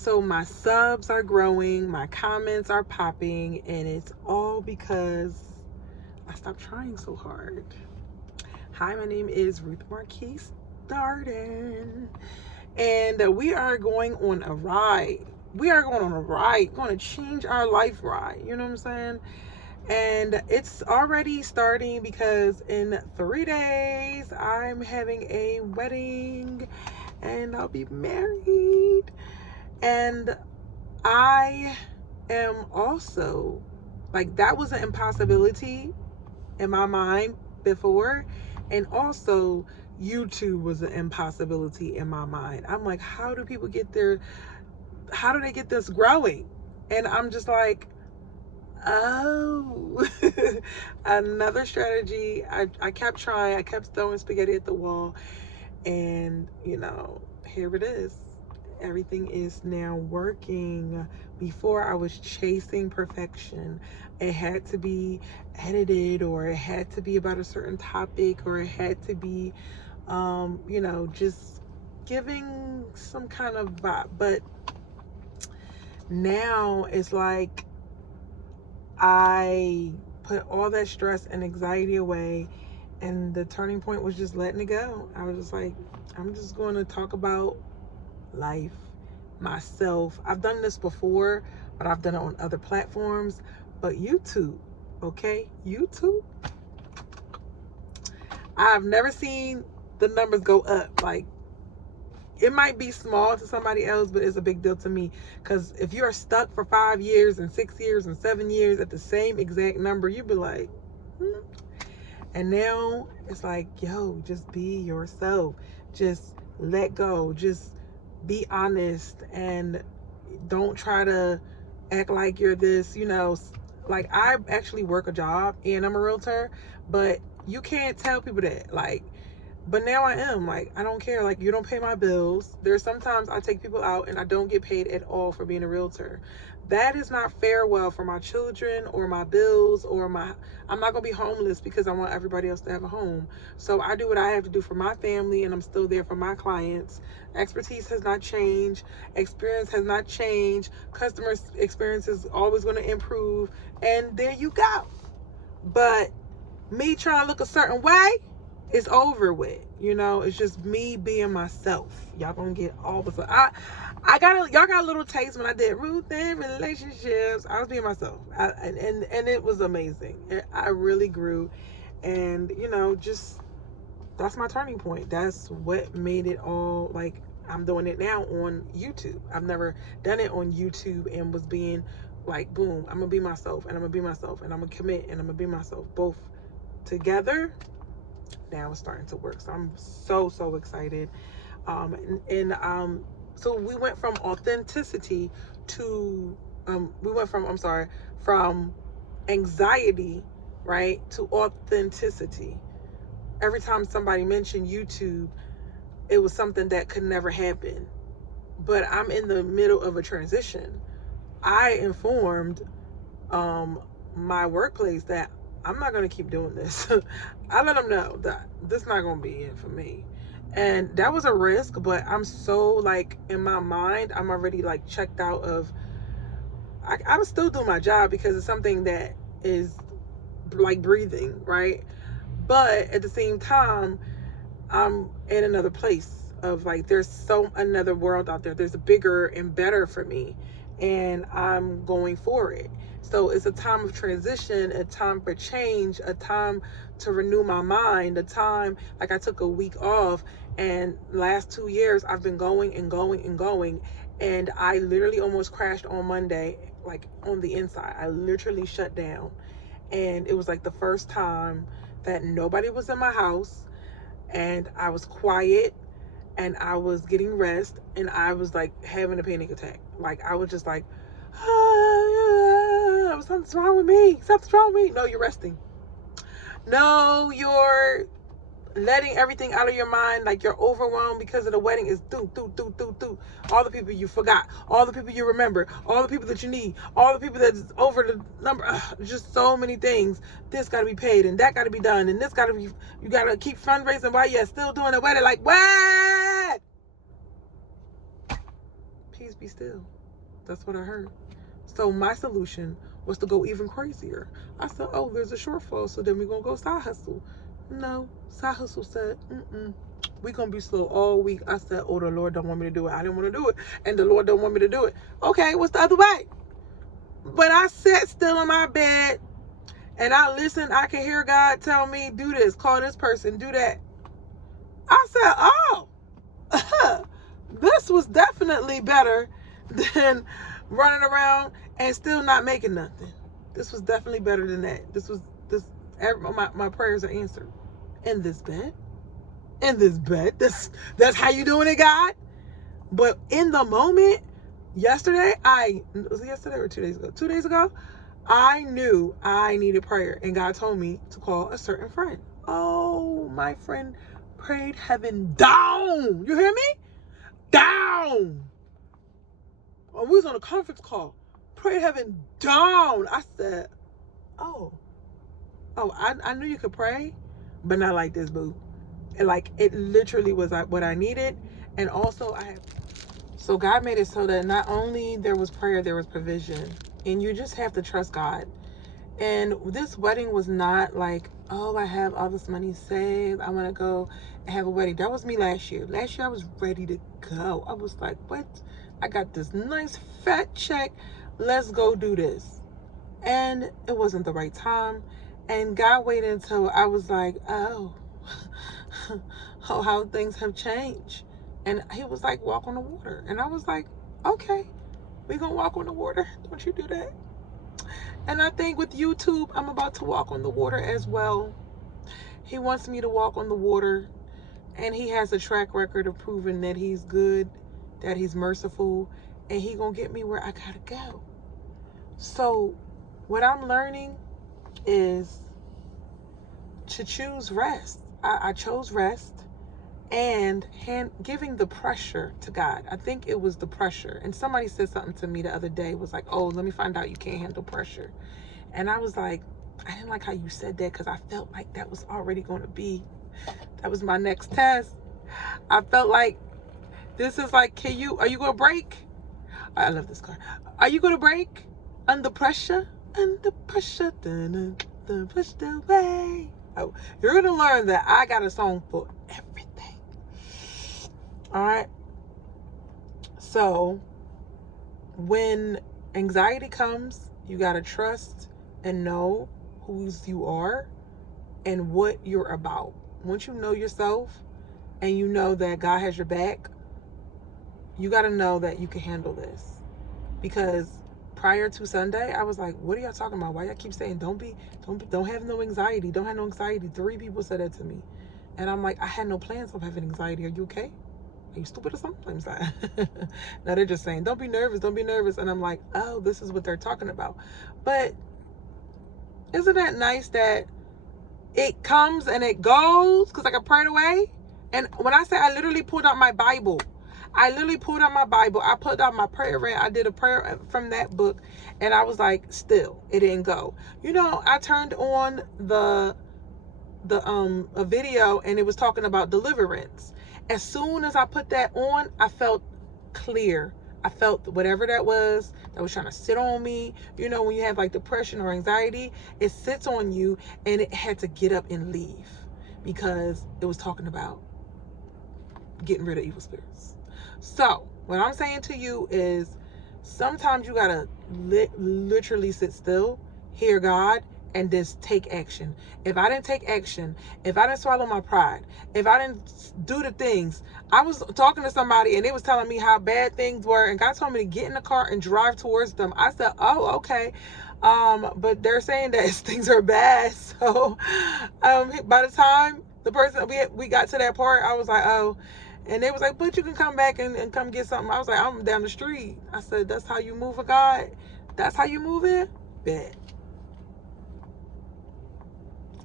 So my subs are growing, my comments are popping, and it's all because I stopped trying so hard. Hi, my name is Ruth Marquise Darden, and we are going on a ride. We are going on a ride, going to change our life ride. You know what I'm saying? And it's already starting because in 3 days I'm having a wedding and I'll be married. And I am also like, that was an impossibility in my mind before. And also, YouTube was an impossibility in my mind. I'm like, how do people get their, how do they get this growing? And I'm just like, oh, another strategy. I kept trying, I kept throwing spaghetti at the wall, and here it is. Everything is now working. Before, I was chasing perfection. It had to be edited, or it had to be about a certain topic, or it had to be just giving some kind of vibe. But now it's like I put all that stress and anxiety away, and the turning point was just letting it go. I was just like, I'm just going to talk about life, myself. I've done this before, but I've done it on other platforms. But YouTube, okay? YouTube, I've never seen the numbers go up. Like, it might be small to somebody else, but it's a big deal to me. Because if you're stuck for 5 years and 6 years and 7 years at the same exact number, you'd be like, And now it's like, yo, just be yourself. Just let go. Just be honest, and don't try to act like you're this, like, I actually work a job and I'm a realtor, but you can't tell people that. Like, but now I am. Like, I don't care. Like, you don't pay my bills. There's sometimes I take people out and I don't get paid at all for being a realtor. That is not fair well for my children or my bills or I'm not going to be homeless because I want everybody else to have a home. So I do what I have to do for my family, and I'm still there for my clients. Expertise has not changed. Experience has not changed. Customer experience is always going to improve. And there you go. But me trying to look a certain way, it's over with. It's just me being myself. Y'all gonna get all the stuff. Y'all got a little taste when I did Ruth and Relationships. I was being myself. And it was amazing. I really grew. And just, that's my turning point. That's what made it all. Like, I'm doing it now on YouTube. I've never done it on YouTube and was being like, boom, I'm gonna be myself, and I'm gonna be myself, and I'm gonna commit, and I'm gonna be myself, both together. Now it's starting to work. So I'm so excited. So we went from authenticity to from anxiety, right, to authenticity. Every time somebody mentioned YouTube, it was something that could never happen. But I'm in the middle of a transition. I informed my workplace that I'm not going to keep doing this. I let them know that this is not going to be it for me. And that was a risk, but I'm so, like, in my mind, I'm already, like, checked out of, I'm still doing my job because it's something that is like breathing, right? But at the same time, I'm in another place of, like, there's another world out there. There's a bigger and better for me, and I'm going for it. So it's a time of transition, a time for change, a time to renew my mind, a time, like, I took a week off, and last 2 years I've been going and going and going, and I literally almost crashed on Monday, like, on the inside. I literally shut down, and it was like the first time that nobody was in my house, and I was quiet, and I was getting rest, and I was, like, having a panic attack. Like, I was just like, something's wrong with me. Something's wrong with me. No, you're resting. No, you're letting everything out of your mind. Like, you're overwhelmed because of the wedding. Is do. All the people you forgot, all the people you remember, all the people that you need, all the people that's over the number. Just so many things. This got to be paid, and that got to be done, and this got to be. You got to keep fundraising while you're still doing the wedding. Like, what? peace be still. That's what I heard. So my solution was to go even crazier. I said, oh, there's a shortfall, so then we're going to go side hustle. No, side hustle said, we're going to be slow all week. I said, oh, the Lord don't want me to do it. I didn't want to do it, and the Lord don't want me to do it. Okay, what's the other way? But I sat still in my bed, and I listened. I can hear God tell me, do this, call this person, do that. I said, oh, this was definitely better than running around and still not making nothing. This was definitely better than that. My prayers are answered in this bed. In this bed. That's how you doing it, God. But in the moment, yesterday, was it yesterday or 2 days ago? 2 days ago, I knew I needed prayer, and God told me to call a certain friend. Oh, my friend prayed heaven down. You hear me? Down. Oh, we was on a conference call. Prayed heaven down. I said, oh, I knew you could pray, but not like this, boo. And like, it literally was what I needed. And also so God made it so that not only there was prayer, there was provision. And you just have to trust God. And this wedding was not like, oh, I have all this money saved, I want to go and have a wedding. That was me last year. Last year I was ready to go. I was like, what? I got this nice fat check. Let's go do this. And it wasn't the right time. And God waited until I was like, oh, how things have changed. And he was like, walk on the water. And I was like, okay, we gonna walk on the water. Don't you do that. And I think with YouTube, I'm about to walk on the water as well. He wants me to walk on the water, and he has a track record of proving that he's good, that he's merciful, and he gonna get me where I gotta go. So what I'm learning is to choose rest. I chose rest, and giving the pressure to God. I think it was the pressure. And somebody said something to me the other day, was like, oh, let me find out you can't handle pressure. And I was like, I didn't like how you said that, because I felt like that was already going to be, that was my next test. I felt like this is like, are you going to break? I love this car. Are you going to break under pressure? Under pressure, the pushed away. Oh, you're going to learn that I got a song for everything. All right. So when anxiety comes, you got to trust and know whose you are and what you're about. Once you know yourself and you know that God has your back, you got to know that you can handle this. Because prior to Sunday, I was like, what are y'all talking about? Why y'all keep saying don't have no anxiety. Don't have no anxiety. 3 people said that to me. And I'm like, I had no plans of having anxiety. Are you okay? Are you stupid or something? Now they're just saying, don't be nervous, don't be nervous. And I'm like, oh, this is what they're talking about. But isn't that nice that it comes and it goes? Because like I prayed away. And when I say I literally pulled out my Bible, I pulled out my prayer rant. I did a prayer from that book. And I was like, still, it didn't go. You know, I turned on a video, and it was talking about deliverance. As soon as I put that on, I felt clear. I felt whatever that was trying to sit on me. You know, when you have like depression or anxiety, it sits on you, and it had to get up and leave, because it was talking about getting rid of evil spirits. So what I'm saying to you is, sometimes you gotta literally sit still, hear God, and just take action. If I didn't take action, if I didn't swallow my pride, if I didn't do the things, I was talking to somebody and they was telling me how bad things were, and God told me to get in the car and drive towards them. I said, oh, okay. But they're saying that things are bad. So by the time the person we got to that part, I was like, oh. And they was like, but you can come back and come get something. I was like, I'm down the street. I said, that's how you move a God? That's how you move it? Bet.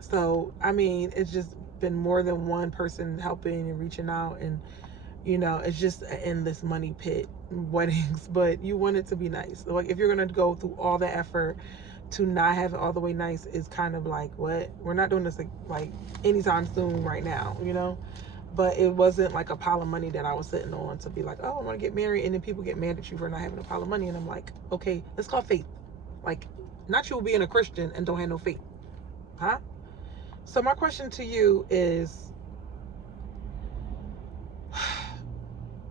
So, I mean, it's just been more than one person helping and reaching out. And, you know, it's just an endless money pit, weddings. But you want it to be nice. Like, if you're going to go through all the effort to not have it all the way nice, is kind of like, what? We're not doing this like anytime soon right now, you know? but it wasn't like a pile of money that I was sitting on to be like, oh, I want to get married, and then people get mad at you for not having a pile of money, and I'm like, okay, it's called faith. Like, not you being a Christian and don't have no faith, huh? So my question to you is,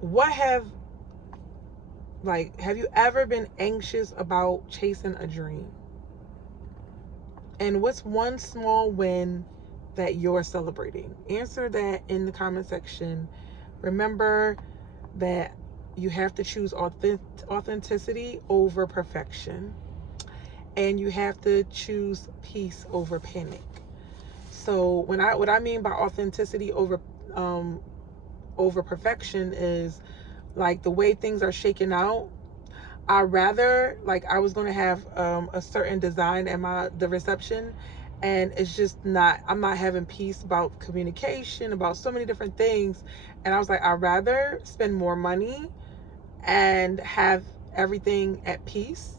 what have you ever been anxious about chasing a dream? And what's one small win that you're celebrating? Answer that in the comment section. Remember that you have to choose authenticity over perfection, and you have to choose peace over panic. So what I mean by authenticity over perfection is like the way things are shaking out. I rather, like, I was going to have a certain design at the reception, and it's just not, I'm not having peace about communication, about so many different things. And I was like, I'd rather spend more money and have everything at peace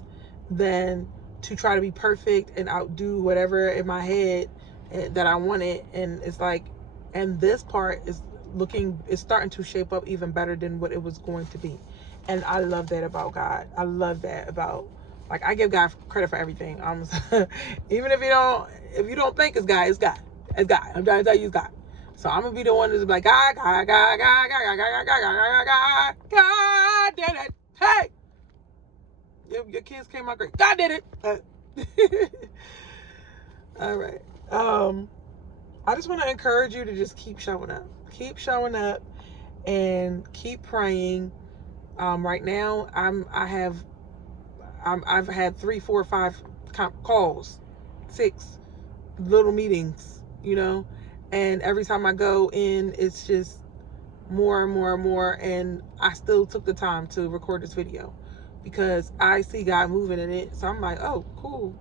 than to try to be perfect and outdo whatever in my head that I wanted. And it's like, and this part is starting to shape up even better than what it was going to be. And I love that about God. I love that about, like, I give God credit for everything. Even if you don't think it's God, it's God. It's God. I'm trying to tell you, it's God. So I'm gonna be the one that's like, God did it. Hey, your kids came out great. God did it. All right. I just want to encourage you to just keep showing up. Keep showing up and keep praying. Right now, I've had 3, 4, 5 calls, 6 little meetings, and every time I go in, it's just more and more and more. And I still took the time to record this video because I see God moving in it. So I'm like, oh, cool.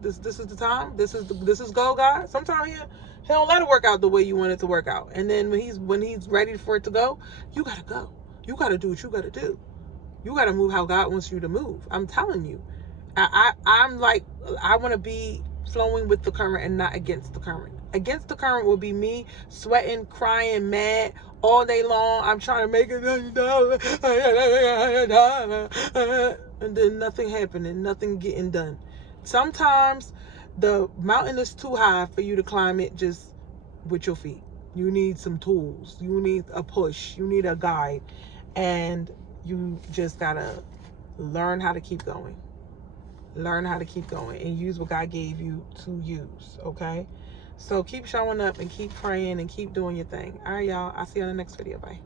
This is the time. This is go, God. Sometimes he don't let it work out the way you want it to work out. And then when he's ready for it to go, you gotta go. You gotta do what you gotta do. You gotta move how God wants you to move. I'm telling you. I'm like, I want to be flowing with the current and not against the current. Against the current will be me sweating, crying, mad all day long. I'm trying to make it, and then nothing happening, nothing getting done. Sometimes the mountain is too high for you to climb it just with your feet. You need some tools. You need a push. You need a guide. And you just gotta learn how to keep going. Learn how to keep going and use what God gave you to use, okay? So keep showing up and keep praying and keep doing your thing. All right, y'all. I'll see you on the next video. Bye.